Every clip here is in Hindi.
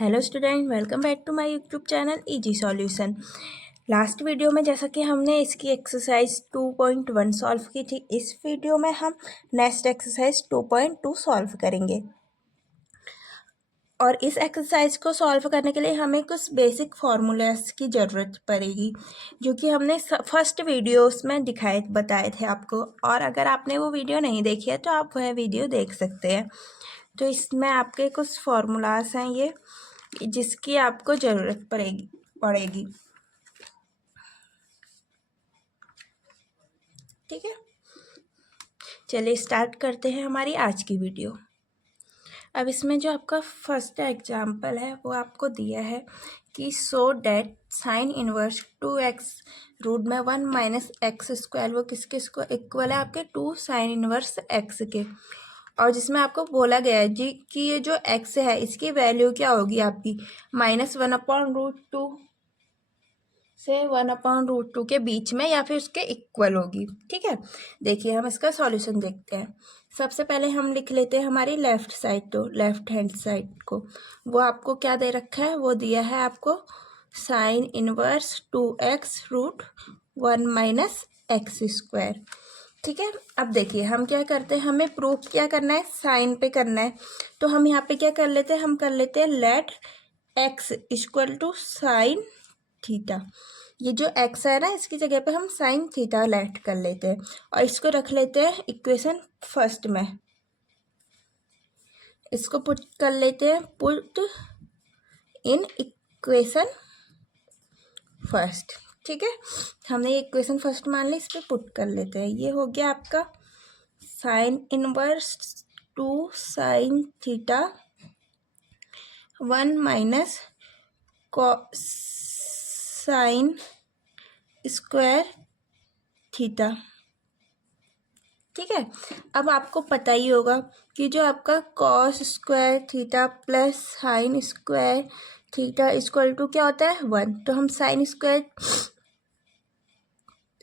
Hello student, welcome back to my YouTube channel easy solution. Last video में जैसा कि हमने इसकी एक्सरसाइज 2.1 सॉल्व की थी, इस वीडियो में हम नेक्स्ट एक्सरसाइज 2.2 सॉल्व करेंगे। और इस एक्सरसाइज को सॉल्व करने के लिए हमें कुछ बेसिक फार्मूलाज की ज़रूरत पड़ेगी, जो कि हमने फर्स्ट वीडियोस में बताए थे आपको। और अगर आपने वो वीडियो नहीं देखी है तो आप वह वीडियो देख सकते हैं। तो इसमें आपके कुछ फार्मूलाज हैं ये, जिसकी आपको ज़रूरत पड़ेगी। ठीक है, चलिए स्टार्ट करते हैं हमारी आज की वीडियो। अब इसमें जो आपका फर्स्ट एग्जाम्पल है वो आपको दिया है कि so that sine inverse 2x root में 1 माइनस एक्स स्क्वायर वो किसके इक्वल है, आपके 2 साइन इनवर्स x के। और जिसमें आपको बोला गया है जी कि ये जो x है इसकी वैल्यू क्या होगी आपकी, -1/√2 से 1/√2 के बीच में या फिर उसके इक्वल होगी। ठीक है, देखिए हम इसका सॉल्यूशन देखते हैं। सबसे पहले हम लिख लेते हैं हमारी लेफ्ट साइड, तो लेफ्ट हैंड साइड को वो आपको क्या दे रखा है, वो दिया है आपको sine inverse 2x root 1 minus x square. ठीक है, अब देखिए हम क्या करते हैं, हमें प्रूफ क्या करना है, साइन पे करना है। तो हम यहाँ पे क्या कर लेते हैं, हम कर लेते हैं let x equal to sine theta. ये जो x है ना, इसकी जगह पे हम साइन थीटा लेट कर लेते हैं और इसको रख लेते हैं इक्वेशन फर्स्ट में। इसको पुट कर लेते हैं, पुट इन इक्वेशन फर्स्ट। ठीक है, हमने ये इक्वेशन फर्स्ट मान ली, इस पर पुट कर लेते हैं। ये हो गया आपका sine inverse 2 sine theta 1 minus sine square theta. ठीक है, अब आपको पता ही होगा कि जो आपका cos square theta plus sine square theta equal to क्या होता है, 1। तो हम साइन स्क्वायर,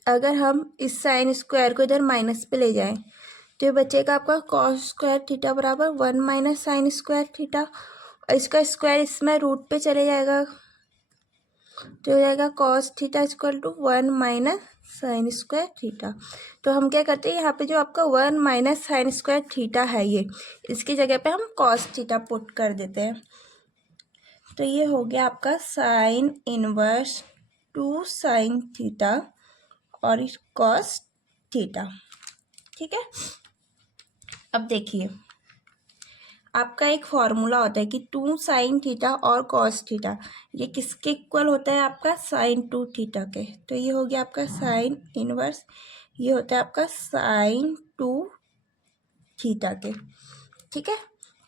अगर हम इस साइन स्क्वायर को इधर माइनस पे ले जाएं तो ये बचेगा आपका कॉस स्क्वायर थीटा बराबर 1 माइनस साइन स्क्वायर थीटा, और इसका स्क्वायर इसमें रूट पे चले जाएगा तो हो जाएगा cos theta equal to 1 minus sine square theta. तो हम क्या करते हैं, यहाँ पे जो आपका 1 माइनस साइन स्क्वायर थीटा है ये, इसकी जगह पे हम कॉस थीटा पुट कर देते हैं। तो ये हो गया आपका साइन इनवर्स 2 साइन थीटा और कॉस थीटा। ठीक है, अब देखिए आपका एक फॉर्मूला होता है कि 2 साइन थीटा और कॉस थीटा ये किसके इक्वल होता है, आपका साइन 2 थीटा के। तो ये हो गया आपका साइन इनवर्स, ये होता है आपका साइन 2 थीटा के। ठीक है,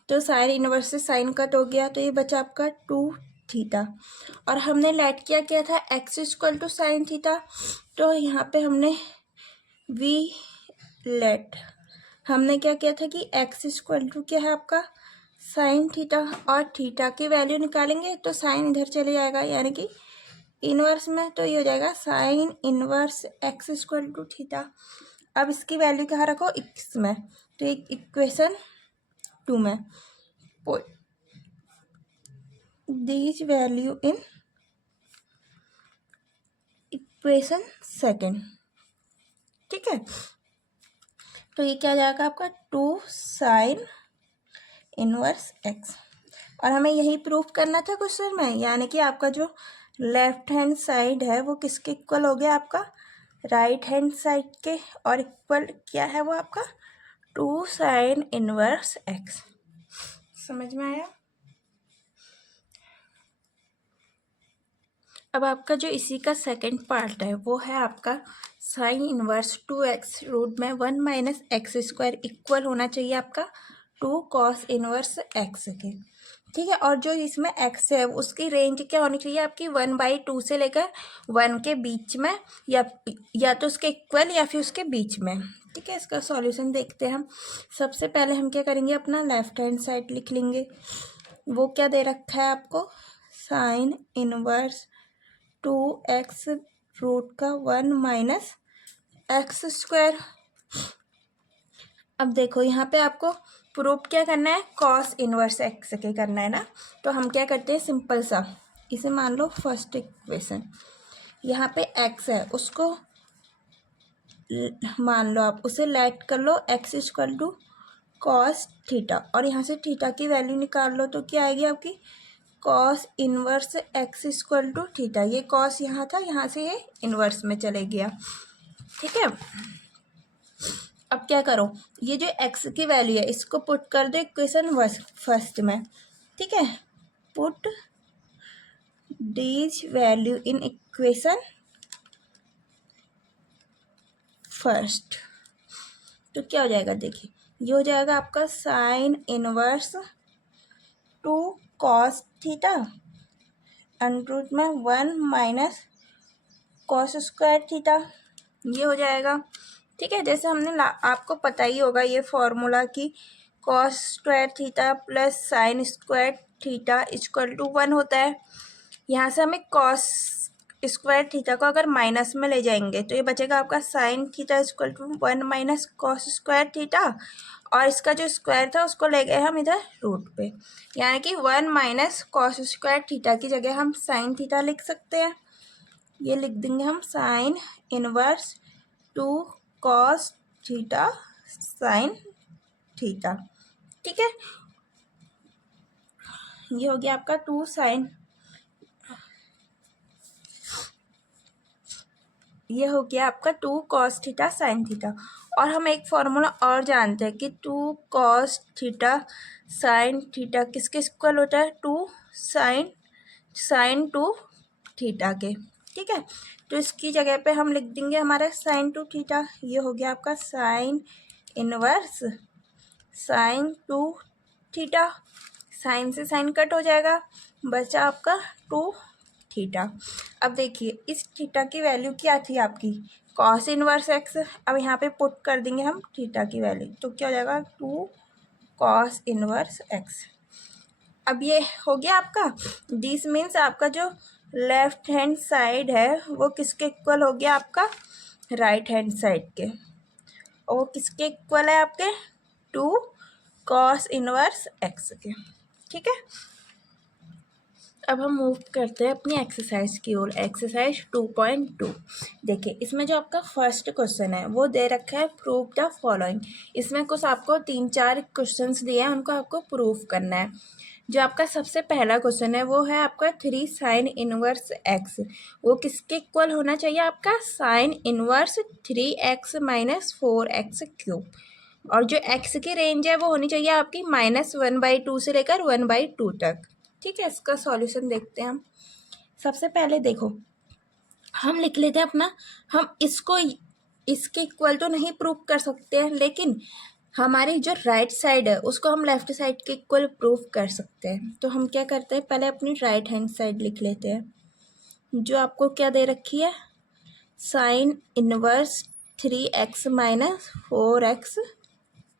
तो साइन इनवर्स से साइन कट हो गया तो ये बचा आपका 2 थीटा। और हमने लेट किया था x equal to sine theta, तो यहाँ पे हमने वी लेट हमने क्या किया था कि एक्स इक्वल टू क्या है आपका साइन थीटा, और थीटा की वैल्यू निकालेंगे तो साइन इधर चले जाएगा यानी कि इनवर्स में, तो ये हो जाएगा sine inverse x equal to theta. अब इसकी वैल्यू कहाँ रखो, एक्स में, तो एक इक्वेशन 2 में these value in equation second. ठीक है, तो ये क्या जाएगा आपका 2 साइन इनवर्स एक्स। और हमें यही प्रूफ करना था क्वेश्चन में, यानी कि आपका जो लेफ्ट हैंड साइड है वो किसके इक्वल हो गया, आपका राइट हैंड साइड के। और इक्वल क्या है वो आपका 2 साइन इनवर्स एक्स। समझ में आया। अब आपका जो इसी का सेकंड पार्ट है वो है आपका साइन इनवर्स 2x रूट में 1 माइनस एक्स स्क्वायर इक्वल होना चाहिए आपका 2 कॉस इनवर्स एक्स के। ठीक है, और जो इसमें x है उसकी रेंज क्या होनी चाहिए आपकी 1/2 से लेकर 1 के बीच में, या तो उसके इक्वल या फिर उसके बीच में। ठीक है, इसका सॉल्यूशन देखते हैं हम। सबसे पहले हम क्या करेंगे, अपना लेफ्ट हैंड साइड लिख लेंगे। वो क्या दे रखा है आपको, साइन इनवर्स 2x रूट का 1 माइनस एक्स स्क्वायर। अब देखो यहाँ पे आपको प्रूफ क्या करना है, कॉस इनवर्स एक्स के करना है ना। तो हम क्या करते हैं, सिंपल सा, इसे मान लो फर्स्ट इक्वेशन, यहाँ पे एक्स है, उसको मान लो आप, उसे लेट कर लो X equal to cos theta, और यहाँ से थीटा की वैल्यू निकाल लो तो क्या आएगी आपकी, cos inverse x equal to theta. ये कॉस यहाँ था, यहाँ से ये इनवर्स में चले गया। ठीक है, अब क्या करो, ये जो एक्स की वैल्यू है इसको पुट कर दो इक्वेशन फर्स्ट में। ठीक है, put these value in equation first. तो क्या हो जाएगा, देखिए ये हो जाएगा आपका sine inverse two cos theta under में 1 माइनस कॉस स्क्वायर थीटा, ये हो जाएगा। ठीक है, जैसे हमने आपको पता ही होगा ये फॉर्मूला कि cos square theta plus sine square theta equal to 1 होता है। यहाँ से हमें कॉस स्क्वायर थीटा को अगर माइनस में ले जाएंगे तो ये बचेगा आपका sine theta equal to 1 minus cos square theta, और इसका जो स्क्वायर था उसको ले गए हम इधर रूट पे, यानी कि 1 माइनस कॉस स्क्वायर थीटा की जगह हम साइन थीटा लिख सकते हैं। ये लिख देंगे हम sine inverse two cos theta sine theta. ठीक है, ये हो गया आपका ये हो गया आपका 2 कॉस थीटा साइन थीटा। और हम एक फॉर्मूला और जानते हैं कि 2 कॉस थीटा साइन थीटा किसके इक्वल होता है, 2 साइन 2 थीटा के। ठीक है, तो इसकी जगह पे हम लिख देंगे हमारा साइन 2 थीटा। ये हो गया आपका sine inverse sine 2 theta, sine से साइन कट हो जाएगा, बचा आपका 2 थीटा। अब देखिए इस थीटा की वैल्यू क्या थी आपकी, कॉस इनवर्स एक्स। अब यहाँ पे पुट कर देंगे हम थीटा की वैल्यू, तो क्या हो जाएगा 2 कॉस इनवर्स एक्स। अब ये हो गया आपका, दिस मीन्स आपका जो लेफ्ट हैंड साइड है वो किसके इक्वल हो गया, आपका राइट हैंड साइड के। और वो किसके इक्वल है, आपके 2 कॉस इनवर्स एक्स के। ठीक है, अब हम मूव करते हैं अपनी एक्सरसाइज की ओर, एक्सरसाइज 2.2। देखिए इसमें जो आपका फर्स्ट क्वेश्चन है वो दे रखा है प्रूव द फॉलोइंग। इसमें कुछ आपको 3-4 क्वेश्चंस दिए हैं, उनको आपको प्रूव करना है। जो आपका सबसे पहला क्वेश्चन है वो है आपका 3 साइन इनवर्स एक्स, वो किसके इक्वल होना चाहिए, आपका sine inverse 3x minus 4x cube. और जो x की रेंज है वो होनी चाहिए आपकी -1/2 से लेकर 1/2 तक। ठीक है, इसका सॉल्यूशन देखते हैं हम। सबसे पहले देखो हम लिख लेते हैं अपना, हम इसको इसके इक्वल तो नहीं प्रूव कर सकते हैं, लेकिन हमारी जो राइट साइड है उसको हम लेफ्ट साइड के इक्वल प्रूव कर सकते हैं। तो हम क्या करते हैं, पहले अपनी राइट हैंड साइड लिख लेते हैं, जो आपको क्या दे रखी है, sine inverse 3x minus 4x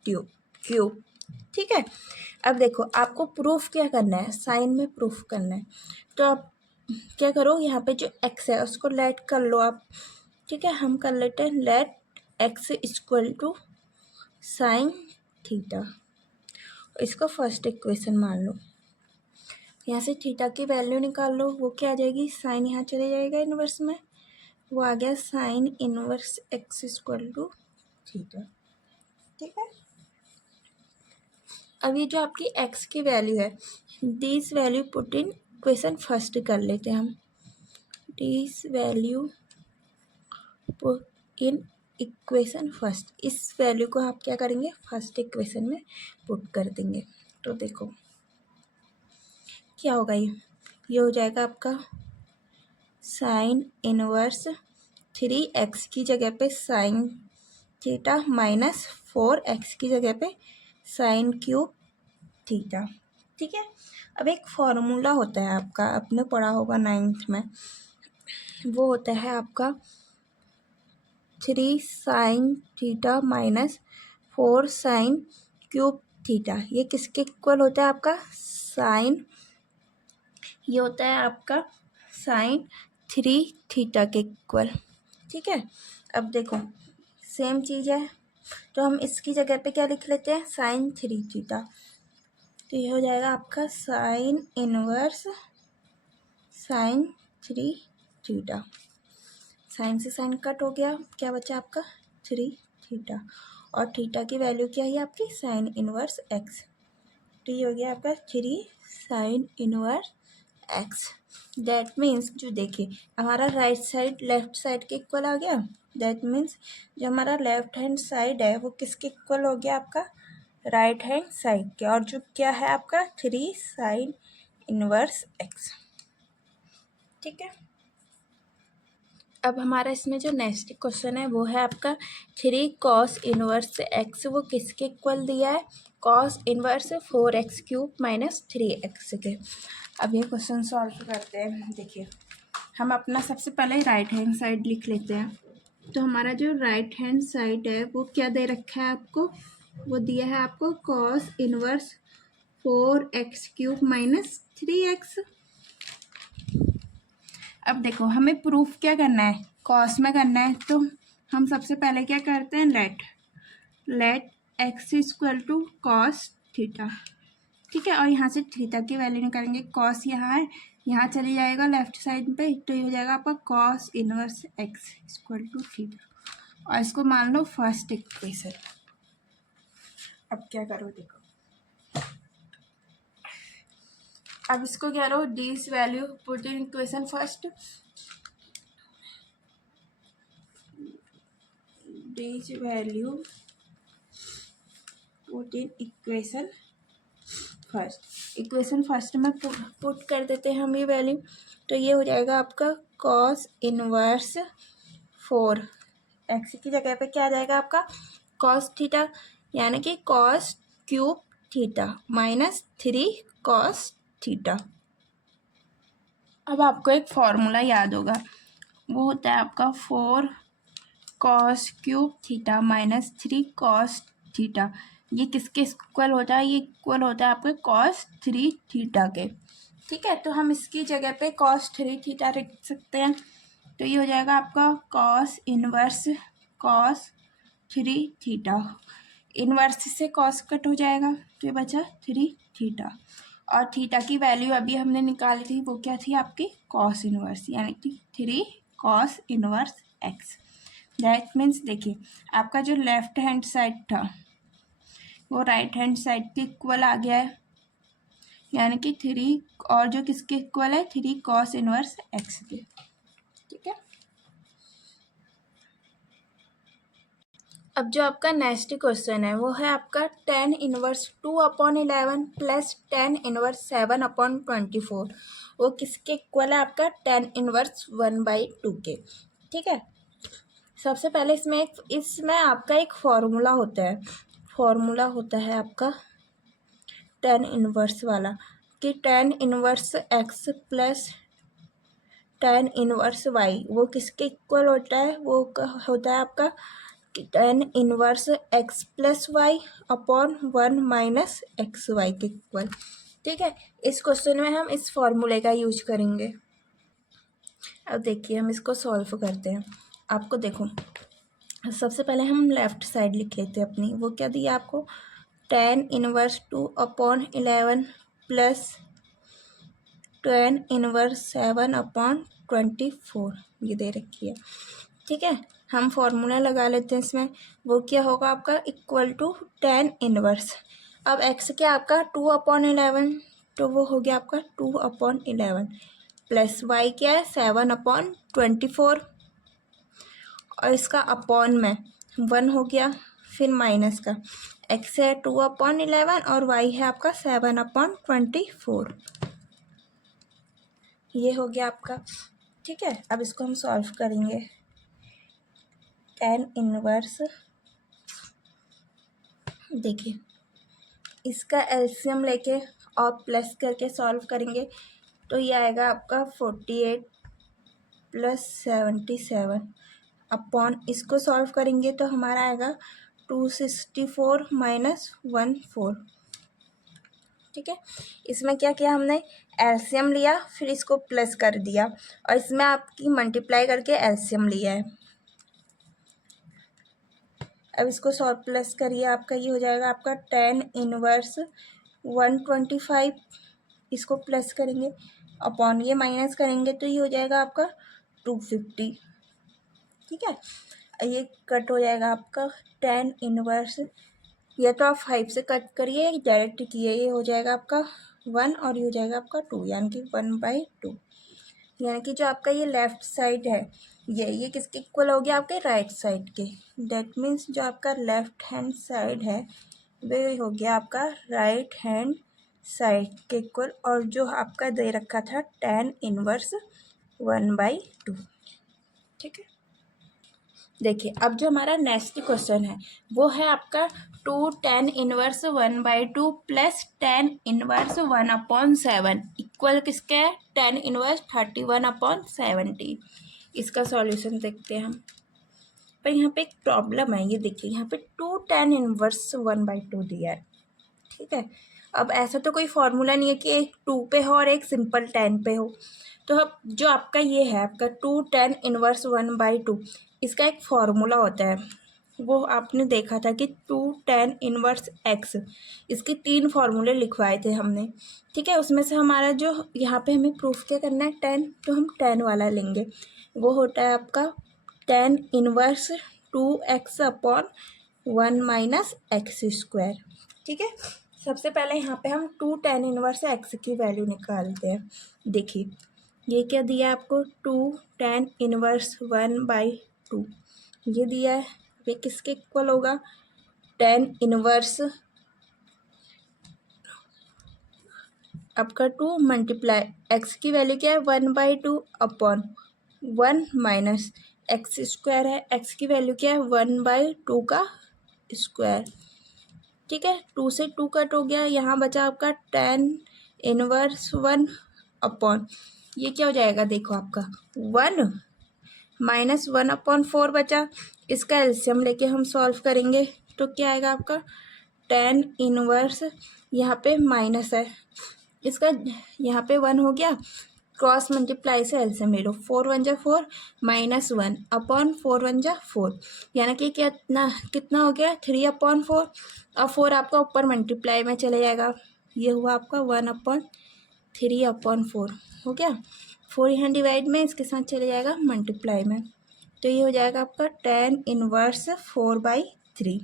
cube. ठीक है, अब देखो आपको प्रूफ क्या करना है, साइन में प्रूफ करना है। तो आप क्या करो, यहाँ पे जो x है उसको लेट कर लो आप। ठीक है, हम कर लेते हैं let x equal to sine theta, इसको फर्स्ट इक्वेशन मान लो। यहाँ से थीटा की वैल्यू निकाल लो, वो क्या आ जाएगी, साइन यहाँ चले जाएगा इनवर्स में, वो आ गया sine inverse x equal to theta. ठीक है, अब ये जो आपकी x की वैल्यू है, this value put in equation first कर लेते हैं हम, this value put in equation first. इस वैल्यू को आप क्या करेंगे, फर्स्ट इक्वेशन में पुट कर देंगे। तो देखो क्या होगा, ये हो जाएगा आपका साइन इनवर्स 3x की जगह पे साइन थीटा माइनस 4x की जगह पे साइन क्यूब थीटा। ठीक है, अब एक फॉर्मूला होता है आपका, आपने पढ़ा होगा 9th में, वो होता है आपका 3 sine theta minus 4 sine cube theta. ये किसके इक्वल होता है, आपका साइन, ये होता है आपका साइन 3 थीटा के इक्वल। ठीक है, अब देखो सेम चीज़ है, तो हम इसकी जगह पे क्या लिख लेते हैं, साइन 3 थीटा। तो ये हो जाएगा आपका sine inverse sine 3 theta. Sine से साइन कट हो गया, क्या बचा आपका 3 थीटा, और थीटा की वैल्यू क्या है आपकी साइन इनवर्स एक्स। तो ये हो गया आपका 3 sign inverse x. That means जो देखिए हमारा राइट साइड लेफ्ट साइड के इक्वल आ गया। दैट मीन्स जो हमारा लेफ्ट हैंड साइड है वो किसके इक्वल हो गया, आपका राइट हैंड साइड के, और जो क्या है आपका 3 साइन इनवर्स एक्स। ठीक है, अब हमारा इसमें जो नेक्स्ट क्वेश्चन है वो है आपका 3 कॉस इनवर्स एक्स, वो किसके इक्वल दिया है, cos inverse 4x³ minus 3x के। अब ये क्वेश्चन सॉल्व करते हैं। देखिए हम अपना सबसे पहले राइट हैंड साइड लिख लेते हैं। तो हमारा जो राइट हैंड साइड है वो क्या दे रखा है आपको, वो दिया है आपको cos inverse 4x³ minus 3x। अब देखो हमें प्रूफ क्या करना है, कॉस में करना है। तो हम सबसे पहले क्या करते हैं, let x equal to cos theta. ठीक है, और यहाँ से थीटा की वैल्यू निकालेंगे। कॉस यहाँ है, यहाँ चली जाएगा लेफ्ट साइड पे, तो ये हो जाएगा आपका cos inverse x equal to theta, और इसको मान लो फर्स्ट इक्वेशन। अब क्या करो, देखो अब इसको क्या करो, this value put in equation first, this value put in equation first. Equation first में पुट कर देते हैं हम ये वैल्यू। तो ये हो जाएगा आपका कॉस इनवर्स 4, एक्स की जगह पे क्या आ जाएगा आपका कॉस थीटा, यानी कि cos cube theta minus 3 cos theta. अब आपको एक फॉर्मूला याद होगा, वो होता है आपका 4 cos cube theta minus 3 cos theta. ये किसके इक्वल होता है, ये इक्वल होता है आपके कॉस 3 थीटा के। ठीक है, तो हम इसकी जगह पे कॉस 3 थीटा रख सकते हैं। तो ये हो जाएगा आपका cos inverse cos 3 theta, inverse से कॉस कट हो जाएगा, तो ये बचा 3 थीटा, और थीटा की वैल्यू अभी हमने निकाली थी, वो क्या थी आपकी कॉस इनवर्स, यानी कि 3 cos inverse x. That means देखिए आपका जो लेफ्ट हैंड साइड था वो राइट हैंड साइड के इक्वल आ गया है, यानी कि 3, और जो किसके इक्वल है 3 कॉस इनवर्स एक्स के। ठीक है, अब जो आपका नेक्स्ट क्वेश्चन है वो है आपका 10 इनवर्स 2/11 प्लस 10 इनवर्स 7/24, वो किसके इक्वल है आपका 10 इनवर्स 1/2 के। ठीक है, सबसे पहले इसमें आपका एक फॉर्मूला होता है, फॉर्मूला होता है आपका 10 इनवर्स वाला, कि 10 inverse x plus 10 inverse y वो किसके इक्वल होता है, वो होता है आपका 10 inverse x plus y upon 1 minus x y के इक्वल। ठीक है, इस क्वेश्चन में हम इस फॉर्मूले का यूज करेंगे। अब देखिए हम इसको सॉल्व करते हैं। आपको देखो सबसे पहले हम लेफ्ट साइड लिख लेते हैं अपनी, वो क्या दिया आपको 10 इनवर्स 2/11 प्लस 10 इनवर्स 7/24 ये दे रखी है। ठीक है, हम फॉर्मूला लगा लेते हैं इसमें, वो क्या होगा आपका इक्वल टू 10 इनवर्स। अब एक्स क्या आपका 2/11, तो वो हो गया आपका 2/11 प्लस वाई क्या है 7/24, और इसका अपॉन में 1 हो गया, फिर माइनस का एक्स है 2/11 और वाई है आपका 7/24, ये हो गया आपका। ठीक है, अब इसको हम सॉल्व करेंगे। 10 इनवर्स, देखिए इसका एलसीएम लेके और प्लस करके सॉल्व करेंगे, तो ये आएगा आपका 48 प्लस 77 अपॉन, इसको सॉल्व करेंगे तो हमारा आएगा 264 माइनस 14। ठीक है, इसमें क्या किया हमने एलसीएम लिया, फिर इसको प्लस कर दिया, और इसमें आपकी मल्टीप्लाई करके एलसीएम लिया है। अब इसको सॉल्व प्लस करिए, आपका ये हो जाएगा आपका tan इनवर्स 125, इसको प्लस करेंगे अपॉन ये माइनस करेंगे तो ये हो जाएगा आपका 250। ठीक है, ये कट हो जाएगा आपका tan इनवर्स, या तो आप 5 से कट करिए डायरेक्ट किए, ये हो जाएगा आपका 1 और ये हो जाएगा आपका 2, यानी कि 1/2। यानी कि जो आपका ये लेफ्ट साइड है ये किसके इक्वल हो गया, आपके राइट साइड के। दैट मीन्स जो आपका लेफ्ट हैंड साइड है वे हो गया आपका राइट हैंड साइड के इक्वल, और जो आपका दे रखा था tan इनवर्स 1/2। ठीक है, देखिए अब जो हमारा नेक्स्ट क्वेश्चन है वो है आपका 2 tan inverse 1/2 plus tan inverse 1/7 equal किसके है, tan इनवर्स 31/17। इसका सॉल्यूशन देखते हैं हम। पर यहाँ पे एक प्रॉब्लम है, ये देखिए यहाँ पे 2 tan इनवर्स 1/2 दिया है। ठीक है, अब ऐसा तो कोई फॉर्मूला नहीं है कि एक 2 पे हो और एक सिंपल 10 पे हो। तो अब जो आपका ये है आपका 2 tan इनवर्स 1/2, इसका एक फॉर्मूला होता है, वो आपने देखा था कि 2 tan इनवर्स x, इसके 3 फार्मूले लिखवाए थे हमने। ठीक है, उसमें से हमारा जो यहाँ पे हमें प्रूफ क्या करना है 10, तो हम 10 वाला लेंगे। वो होता है आपका tan inverse 2x upon 1 minus x square. ठीक है, सबसे पहले यहाँ पे हम 2 tan इनवर्स x की वैल्यू निकालते हैं। देखिए ये क्या दिया है आपको, 2 tan इनवर्स 1/2 ये दिया है। ये किसके इक्वल होगा, tan इनवर्स आपका 2 मल्टीप्लाई एक्स की वैल्यू क्या है 1/2 अपॉन 1 माइनस एक्स स्क्वायर है, एक्स की वैल्यू क्या है 1/2 का स्क्वायर। ठीक है, 2 से 2 कट हो गया, यहाँ बचा आपका tan इनवर्स 1 अपॉन ये क्या हो जाएगा, देखो आपका 1 माइनस 1/4 बचा। इसका एलसीएम लेके हम सॉल्व करेंगे तो क्या आएगा आपका tan इनवर्स, यहाँ पे माइनस है, इसका यहाँ पे 1 हो गया, क्रॉस मल्टीप्लाई से एलसीएम ले लो, 4 1 जा 4 माइनस 1 अपॉन 4 1 जा 4, यानी कि कितना कितना हो गया 3/4, और 4 आपका ऊपर मल्टीप्लाई में चले जाएगा, ये हुआ आपका 1/3/4 हो गया। 4 यहाँ डिवाइड में इसके साथ चले जाएगा मल्टीप्लाई में, तो ये हो जाएगा आपका tan इनवर्स 4/3।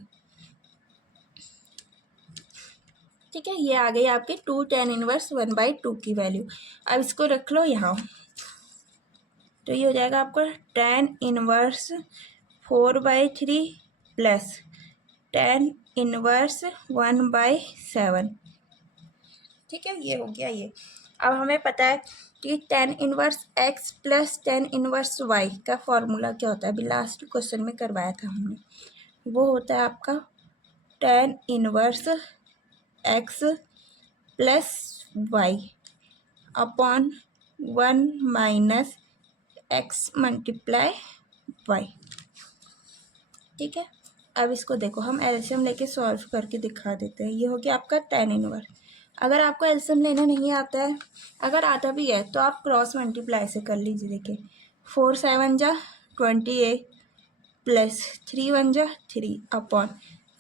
ठीक है, ये आ गई आपकी 2 tan इनवर्स 1/2 की वैल्यू। अब इसको रख लो यहाँ, तो ये हो जाएगा आपका tan inverse 4/3 plus tan inverse 1/7। ठीक है, ये हो गया ये। अब हमें पता है कि tan inverse x plus tan inverse y का फॉर्मूला क्या होता है, अभी लास्ट क्वेश्चन में करवाया था हमने। वो होता है आपका tan inverse x plus y upon 1 minus x multiply y. ठीक है, अब इसको देखो हम एलसीएम लेके सॉल्व करके दिखा देते हैं। ये हो गया आपका tan इनवर्स। अगर आपको एलसीएम लेना नहीं आता है, अगर आता भी है तो आप क्रॉस मल्टीप्लाई से कर लीजिए। देखिए 4 7 जा 28 प्लस 3 1 जा 3 अपॉन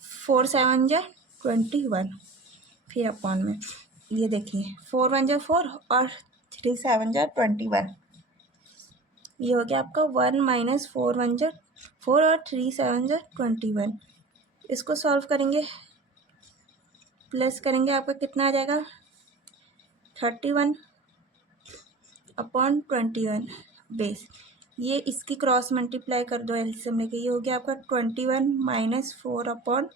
4 7 जा 21, फिर अपॉन में ये देखिए 4 1 जा 4 और 3 7 जा 21, ये हो गया आपका 1 माइनस 4 1 जा 4 और 3 7 जा 21। इसको सॉल्व करेंगे, प्लस करेंगे, आपका कितना आ जाएगा 31 अपॉन 21 बेस। ये इसकी क्रॉस मल्टीप्लाई कर दो एलसीएम लेके, ये हो गया आपका 21 माइनस 4 अपॉन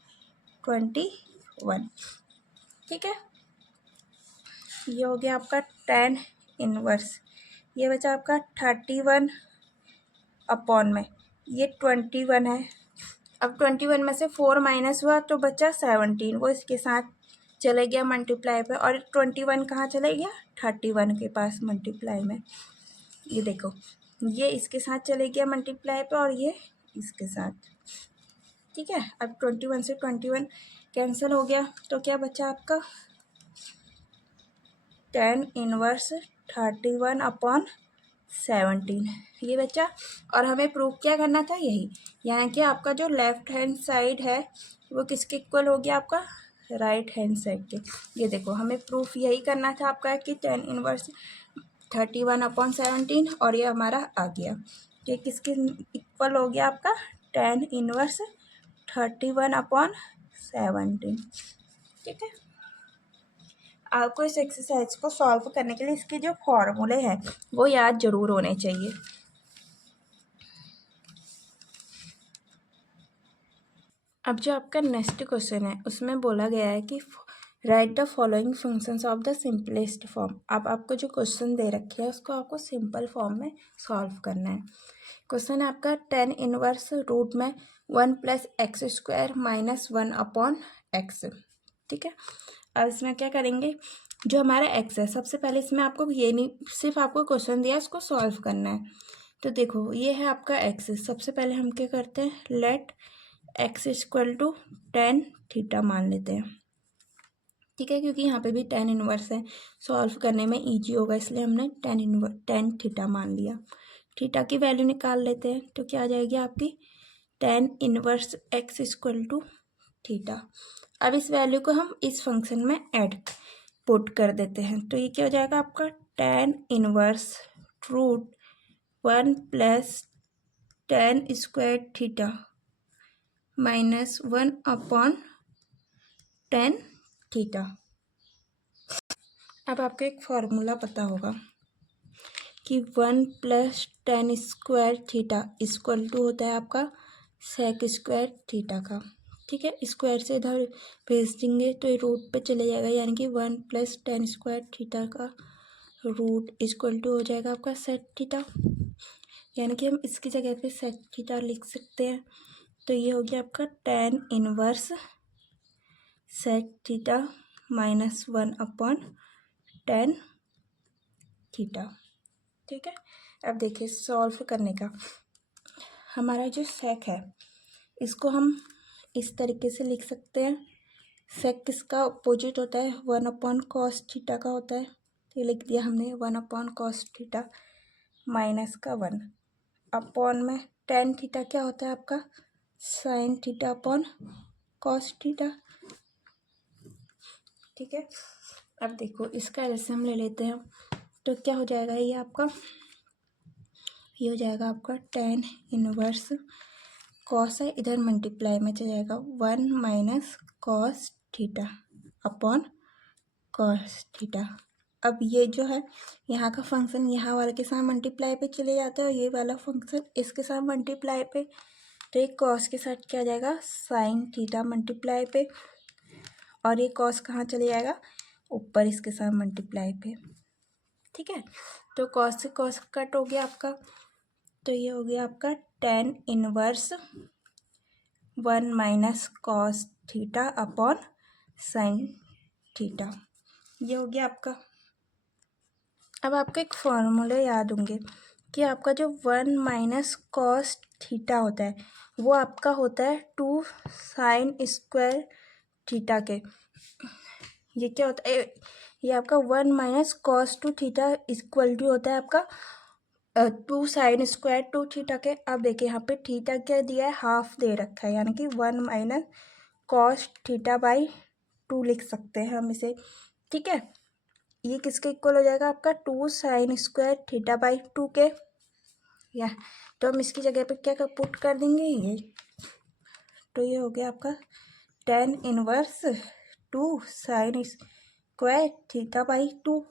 21। ठीक है, ये हो गया आपका tan इनवर्स, ये बचा आपका 31 अपॉन में ये 21 है। अब 21 में से 4 माइनस हुआ तो बचा 17, वो इसके साथ चले गया मल्टीप्लाई पे, और 21 कहाँ चले गया 31 के पास मल्टीप्लाई में। ये देखो ये इसके साथ चले गया मल्टीप्लाई पे और ये इसके साथ। ठीक है, अब 21 से 21 कैंसिल हो गया तो क्या बचा आपका tan इनवर्स 31 अपॉन 17 ये बच्चा। और हमें प्रूव क्या करना था, यही, यानी कि आपका जो लेफ्ट हैंड साइड है वो किसके इक्वल हो गया, आपका राइट हैंड साइड के। ये देखो हमें प्रूफ यही करना था आपका कि 10 इनवर्स 31/17, और ये हमारा आ गया। ये किसके इक्वल हो गया, आपका 10 इनवर्स 31/17। ठीक है। आपको इस एक्सरसाइज को सॉल्व करने के लिए इसके जो फॉर्मूले हैं वो याद जरूर होने चाहिए। अब जो आपका नेक्स्ट क्वेश्चन है उसमें बोला गया है कि right the following functions of the simplest form. अब आपको जो क्वेश्चन दे रखे हैं उसको आपको सिंपल फॉर्म में सॉल्व करना है। क्वेश्चन है आपका 10 इनवर्स रूट में 1 + x² - 1/x। ठीक है। अब इसमें क्या करेंगे, जो हमारा x है सबसे पहले इसमें आपको ये नहीं, सिर्फ आपको क्वेश्चन दिया उसको सॉल्व करना है। तो देखो ये है आपका x, सबसे पहले हम क्या करते हैं, लेट x = 10 थीटा मान लेते हैं। ठीक है, क्योंकि यहाँ पे भी 10 इनवर्स है, सॉल्व करने में इजी होगा इसलिए हमने 10 थीटा मान लिया। थीटा की वैल्यू निकाल लेते हैं तो क्या आ जाएगी आपकी 10 इनवर्स x = थीटा। अब इस वैल्यू को हम इस फंक्शन में ऐड पुट कर देते हैं तो ये क्या हो जाएगा आपका 10 इनवर्स रूट 1 + 10² थीटा -1/10 थीटा। अब आपको एक फॉर्मूला पता होगा कि 1 + 10² थीटा इक्वल टू होता है आपका sec² थीटा का। ठीक है, स्क्वायर से इधर भेज देंगे तो ये रूट पे चले जाएगा, यानी कि 1 + 10² थीटा का रूट इक्वल टू हो जाएगा आपका sec थीटा, यानी कि हम इसकी जगह पे sec थीटा लिख सकते हैं। तो ये हो गया आपका 10 इनवर्स sec थीटा -1/10 थीटा। ठीक है। अब देखिए सॉल्व करने का, हमारा जो सेक है इसको हम इस तरीके से लिख सकते हैं। सेक किसका अपोजिट होता है, 1/cos थीटा का होता है। तो ये लिख दिया हमने 1/cos थीटा -1 अपॉन में 10 थीटा क्या होता है आपका sin theta upon cos theta. ठीक है। अब देखो इसका एलसीएम ले लेते हैं तो क्या हो जाएगा, ये आपका ये हो जाएगा आपका 10 इनवर्स कॉस है, इधर मल्टीप्लाई में चल जाएगा 1 - cos theta upon cos theta. अब ये जो है यहाँ का फंक्शन यहाँ वाले के साथ मल्टीप्लाई पे चले जाता है और ये वाला फंक्शन इसके साथ मल्टीप्लाई पे, तो एक कॉस के साथ क्या जाएगा sin थीटा मल्टीप्लाई पे, और ये कॉस कहाँ चले जाएगा ऊपर इसके साथ मल्टीप्लाई पे। ठीक है, तो कॉस से कॉस कट हो गया आपका, तो ये हो गया आपका 10 inverse 1 - cos theta upon sin theta. ये हो गया आपका। अब आपको एक फॉर्मूले याद होंगे कि आपका जो 1 - cos थीटा होता है वो आपका होता है 2 sin² थीटा के। ये क्या होता है, ये आपका 1 - cos 2 थीटा इक्वल टू होता है आपका 2 sin² 2 थीटा के। अब देखिए यहाँ पे थीटा क्या दिया है, हाफ दे रखा है, यानी कि 1 - cos थीटा/2 लिख सकते हैं हम इसे। ठीक है, ये किसके इक्वल हो जाएगा आपका 2 sin² थीटा/2 के, या तो हम इसकी जगह पे क्या पुट कर देंगे ये, तो ये हो गया आपका 10 इनवर्स 2 sin² थीटा/2।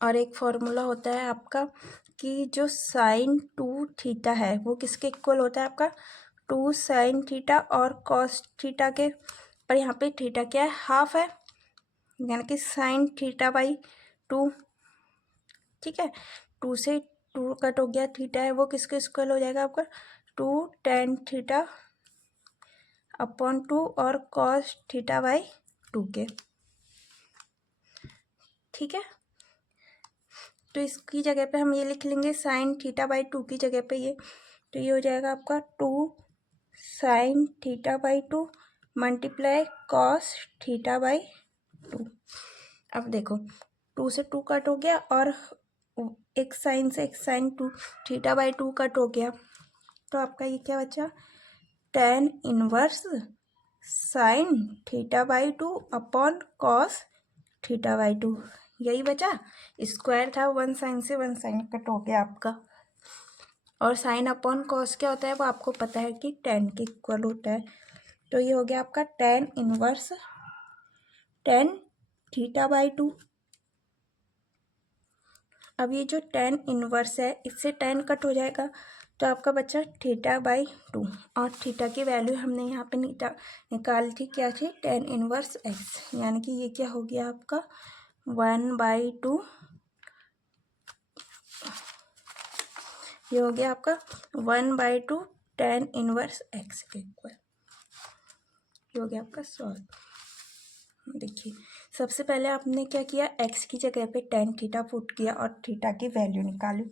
और एक फॉर्मूला होता है आपका कि जो sin 2 थीटा है वो किसके इक्वल होता है आपका 2 sin थीटा और cos थीटा के, और यहाँ पे थीटा क्या है हाफ है, यानी कि sin थीटा/2। ठीक है, 2 से 2 कट हो गया, थीटा है वो किसके इक्वल हो जाएगा आपका 2 tan थीटा अपॉन 2 और cos थीटा/2 के। ठीक है, तो इसकी जगह पे हम ये लिख लेंगे sin थीटा/2 की जगह पे ये, तो ये हो जाएगा आपका 2 sin थीटा/2 मल्टीप्लाई cos थीटा/2। अब देखो 2 से 2 कट हो गया और एक साइन से एक साइन 2 थीटा बाई 2 कट हो गया, तो आपका ये क्या बचा, tan inverse sine theta by 2 upon cos theta by 2, यही बचा। स्क्वायर था, 1 साइन से 1 साइन कट हो गया आपका। और साइन अपॉन कॉस क्या होता है वो आपको पता है कि tan के इक्वल होता है। तो ये हो गया आपका tan inverse tan theta by 2। अब ये जो tan इनवर्स है इससे tan कट हो जाएगा, तो आपका बच्चा थीटा बाई 2। और थीटा की वैल्यू हमने यहाँ पे निकाली थी, क्या थी, tan इनवर्स x, यानी कि ये क्या हो गया आपका 1/2, ये हो गया आपका 1/2 tan इनवर्स x के इक्वल। ये हो गया आपका सॉल्व। देखिए सबसे पहले आपने क्या किया, x की जगह पे tan थीटा पुट किया और थीटा की वैल्यू निकाली,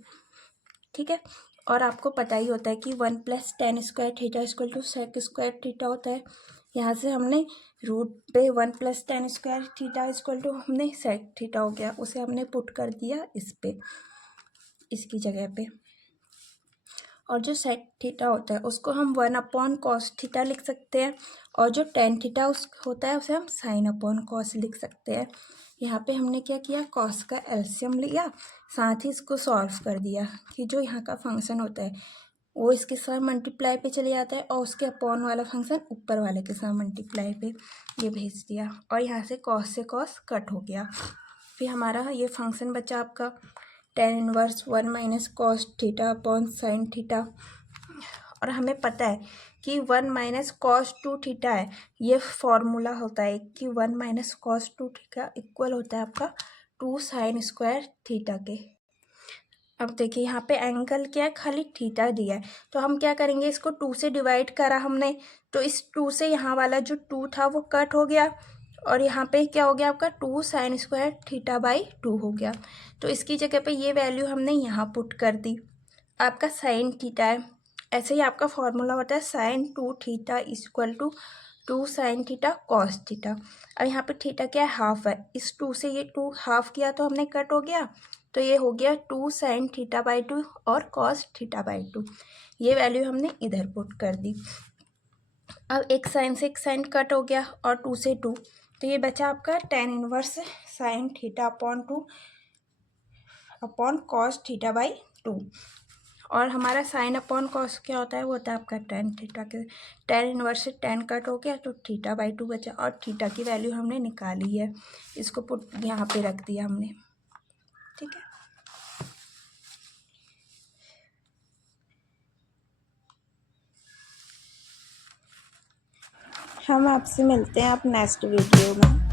ठीक है। और आपको पता ही होता है कि 1 + tan square theta equal to sec square theta होता है। यहाँ से हमने रूट पे 1 + tan square theta equal to हमने sec थीटा हो गया, उसे हमने पुट कर दिया इस पे, इसकी जगह पे। और जो sec थीटा होता है उसको हम 1/cos थीटा लिख सकते हैं, और जो tan थीटा उस होता है उसे हम sin/cos लिख सकते हैं। यहाँ पे हमने क्या किया, cos का एलसीएम लिया, साथ ही इसको सॉल्व कर दिया कि जो यहाँ का फंक्शन होता है वो इसके साथ मल्टीप्लाई पे चले जाता है, और उसके अपॉन वाला फंक्शन ऊपर वाले के साथ मल्टीप्लाई पे ये भेज दिया, और यहाँ से cos से cos कट हो गया। फिर हमारा ये फंक्शन बचा आपका tan inverse 1 - cos theta upon sin theta. और हमें पता है कि 1 - cos 2 थीटा है, ये फॉर्मूला होता है कि 1 - cos 2 थीटा इक्वल होता है आपका 2 sin स्क्वायर थीटा के। अब देखिए यहाँ पे एंगल क्या है, खाली थीटा दिया है, तो हम क्या करेंगे, इसको 2 से डिवाइड करा हमने, तो इस 2 से यहाँ वाला जो 2 था वो कट हो गया, और यहाँ पे क्या हो गया आपका 2 sin स्क्वायर थीटा बाई 2 हो गया। तो इसकी जगह पे ये वैल्यू हमने यहाँ पुट कर दी, आपका साइन थीटा है। ऐसे ही आपका फॉर्मूला होता है sin 2 theta equal to 2 sin theta cos theta. अब यहाँ पे थीटा क्या है, हाफ है, इस 2 से ये 2 हाफ किया तो हमने कट हो गया, तो ये हो गया 2 sin थीटा बाई 2 और cos थीटा बाई 2। ये वैल्यू हमने इधर पुट कर दी। अब एक साइन से एक साइन कट हो गया और 2 से 2, तो ये बचा आपका tan inverse sin theta upon 2 upon cos theta by 2। और हमारा साइन अपॉन कॉस क्या होता है, वो होता है आपका tan थीटा के, tan इनवर्स से tan कट हो गया तो थीटा बाई 2 बचा, और थीटा की वैल्यू हमने निकाली है, इसको पुट यहाँ पे रख दिया हमने, ठीक है। हम आपसे मिलते हैं आप नेक्स्ट वीडियो में।